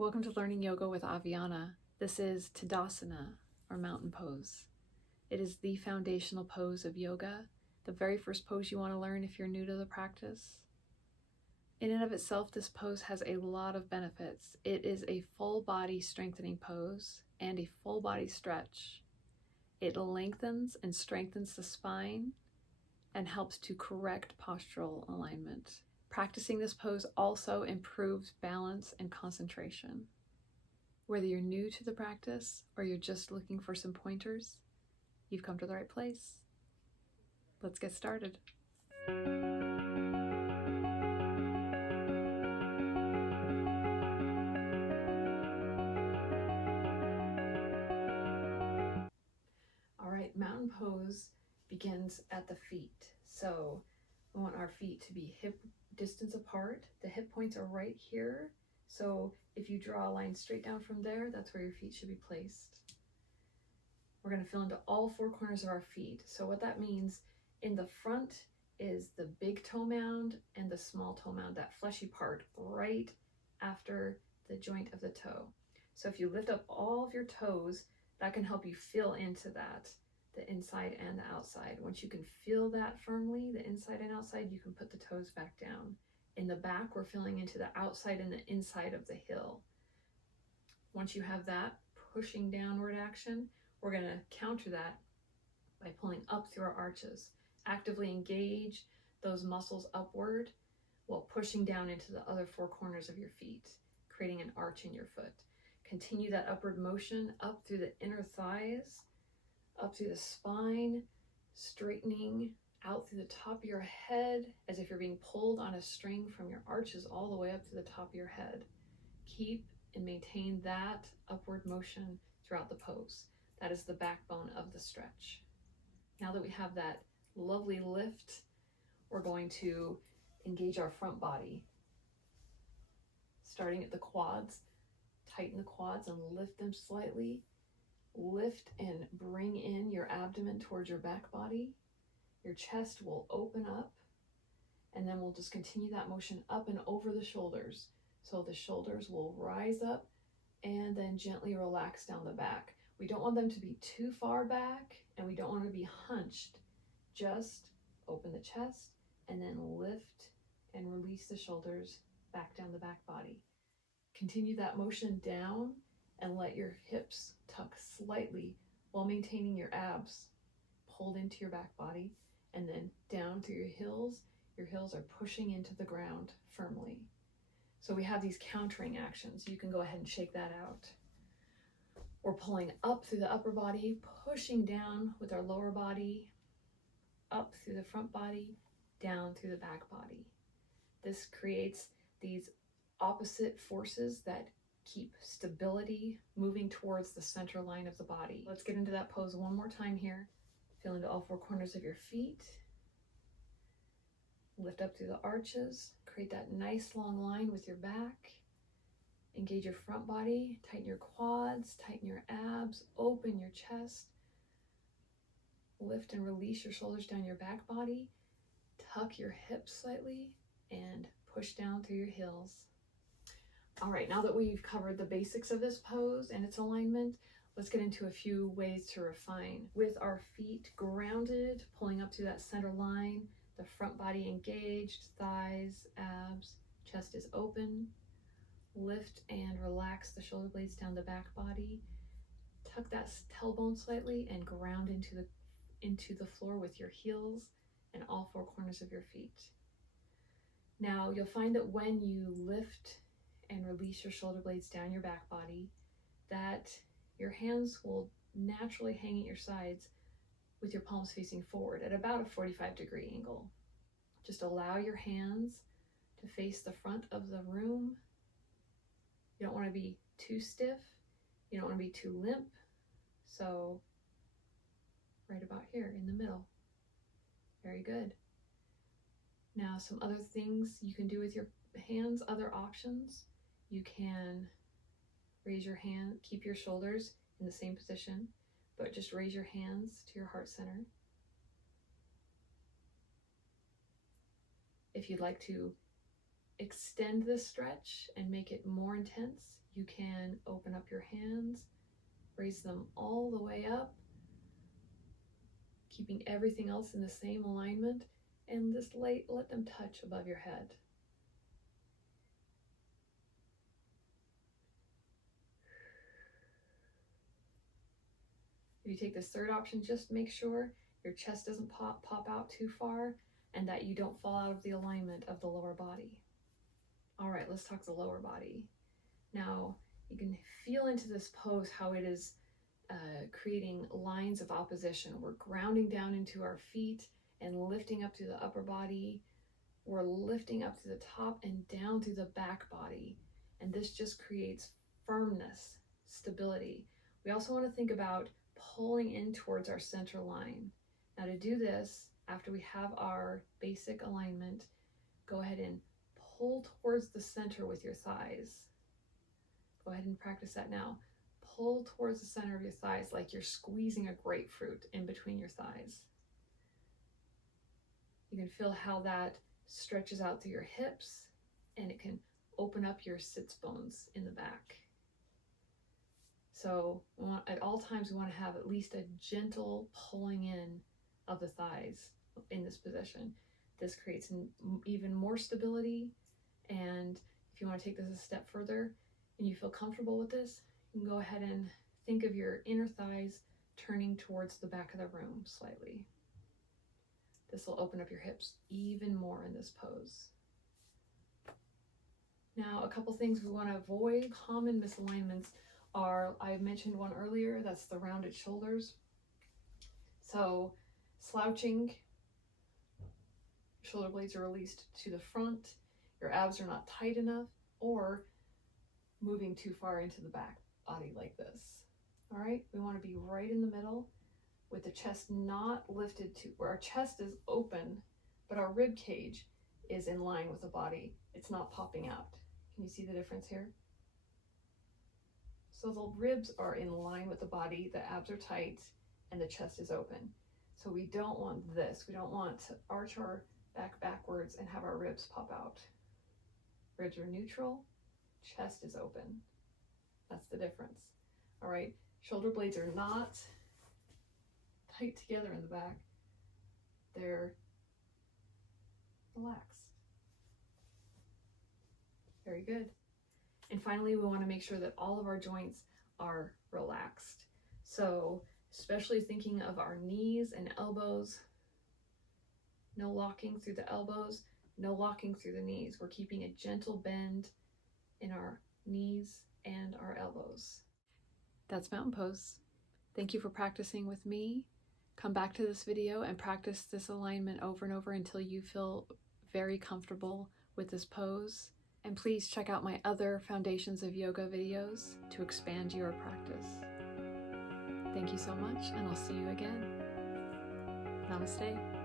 Welcome to Learning Yoga with Aviana. This is Tadasana, or mountain pose. It is the foundational pose of yoga, the very first pose you want to learn if you're new to the practice. In and of itself, this pose has a lot of benefits. It is a full body strengthening pose and a full body stretch. It lengthens and strengthens the spine and helps to correct postural alignment. Practicing this pose also improves balance and concentration. Whether you're new to the practice or you're just looking for some pointers, you've come to the right place. Let's get started. All right, mountain pose begins at the feet. So we want our feet to be hip distance apart. The hip points are right here. So if you draw a line straight down from there, that's where your feet should be placed. We're going to fill into all four corners of our feet. So what that means, in the front is the big toe mound and the small toe mound, that fleshy part right after the joint of the toe. So if you lift up all of your toes, that can help you feel into that, the inside and the outside. Once you can feel that firmly, the inside and outside, you can put the toes back down. In the back, we're feeling into the outside and the inside of the heel. Once you have that pushing downward action, we're going to counter that by pulling up through our arches. Actively engage those muscles upward while pushing down into the other four corners of your feet, creating an arch in your foot. Continue that upward motion up through the inner thighs, up through the spine, straightening out through the top of your head as if you're being pulled on a string from your arches all the way up to the top of your head. Keep and maintain that upward motion throughout the pose. That is the backbone of the stretch. Now that we have that lovely lift, we're going to engage our front body. Starting at the quads, tighten the quads and lift them slightly. Lift and bring in your abdomen towards your back body. Your chest will open up, and then we'll just continue that motion up and over the shoulders. So the shoulders will rise up and then gently relax down the back. We don't want them to be too far back, and we don't want to be hunched. Just open the chest and then lift and release the shoulders back down the back body. Continue that motion down and let your hips tuck slightly while maintaining your abs pulled into your back body, and then down through your heels. Your heels are pushing into the ground firmly. So we have these countering actions. You can go ahead and shake that out. We're pulling up through the upper body, pushing down with our lower body, up through the front body, down through the back body. This creates these opposite forces that keep stability moving towards the center line of the body. Let's get into that pose one more time here. Feel into all four corners of your feet. Lift up through the arches. Create that nice long line with your back. Engage your front body. Tighten your quads. Tighten your abs. Open your chest. Lift and release your shoulders down your back body. Tuck your hips slightly and push down through your heels. All right, now that we've covered the basics of this pose and its alignment, let's get into a few ways to refine. With our feet grounded, pulling up to that center line, the front body engaged, thighs, abs, chest is open. Lift and relax the shoulder blades down the back body. Tuck that tailbone slightly and ground into the floor with your heels and all four corners of your feet. Now you'll find that when you lift and release your shoulder blades down your back body, that your hands will naturally hang at your sides with your palms facing forward at about a 45-degree angle. Just allow your hands to face the front of the room. You don't want to be too stiff. You don't want to be too limp. So right about here in the middle. Very good. Now some other things you can do with your hands, other options. You can raise your hand, keep your shoulders in the same position, but just raise your hands to your heart center. If you'd like to extend this stretch and make it more intense, you can open up your hands, raise them all the way up, keeping everything else in the same alignment, and just let them touch above your head. If you take this third option, just make sure your chest doesn't pop out too far and that you don't fall out of the alignment of the lower body. All right, let's talk the lower body. Now, you can feel into this pose how it is creating lines of opposition. We're grounding down into our feet and lifting up through the upper body. We're lifting up to the top and down through the back body. And this just creates firmness, stability. We also want to think about pulling in towards our center line. Now to do this, after we have our basic alignment, go ahead and pull towards the center with your thighs. Go ahead and practice that now. Pull towards the center of your thighs like you're squeezing a grapefruit in between your thighs. You can feel how that stretches out through your hips, and it can open up your sits bones in the back. So at all times, we want to have at least a gentle pulling in of the thighs in this position. This creates even more stability. And if you want to take this a step further and you feel comfortable with this, you can go ahead and think of your inner thighs turning towards the back of the room slightly. This will open up your hips even more in this pose. Now, a couple things we want to avoid. Common misalignments are, I mentioned one earlier, that's the rounded shoulders. So slouching, shoulder blades are released to the front, your abs are not tight enough, or moving too far into the back body like this. All right, we want to be right in the middle with the chest not lifted to where our chest is open, but our rib cage is in line with the body. It's not popping out. Can you see the difference here? So the ribs are in line with the body, the abs are tight, and the chest is open. So we don't want this. We don't want to arch our back backwards and have our ribs pop out. Ribs are neutral, chest is open. That's the difference. All right, shoulder blades are not tight together in the back. They're relaxed. Very good. And finally, we want to make sure that all of our joints are relaxed. So especially thinking of our knees and elbows, no locking through the elbows, no locking through the knees. We're keeping a gentle bend in our knees and our elbows. That's mountain pose. Thank you for practicing with me. Come back to this video and practice this alignment over and over until you feel very comfortable with this pose. And please check out my other Foundations of Yoga videos to expand your practice. Thank you so much, and I'll see you again. Namaste.